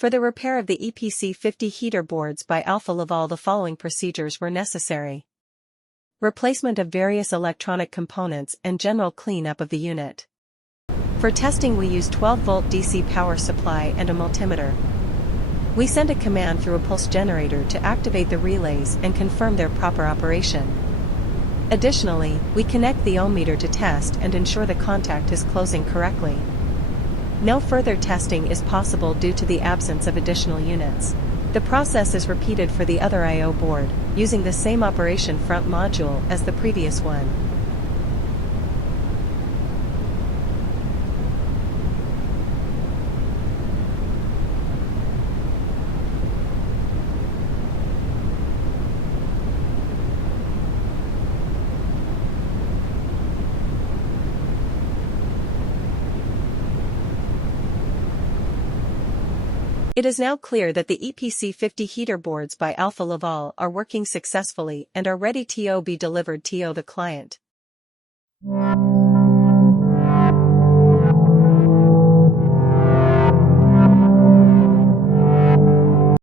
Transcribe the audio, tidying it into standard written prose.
For the repair of the EPC50 heater boards by Alfa Laval, the following procedures were necessary. Replacement of various electronic components and general cleanup of the unit. For testing we use 12-volt DC power supply and a multimeter. We send a command through a pulse generator to activate the relays and confirm their proper operation. Additionally, we connect the ohm meter to test and ensure the contact is closing correctly. No further testing is possible due to the absence of additional units. The process is repeated for the other I/O board, using the same operation front module as the previous one. It is now clear that the EPC50 heater boards by Alfa Laval are working successfully and are ready to be delivered to the client.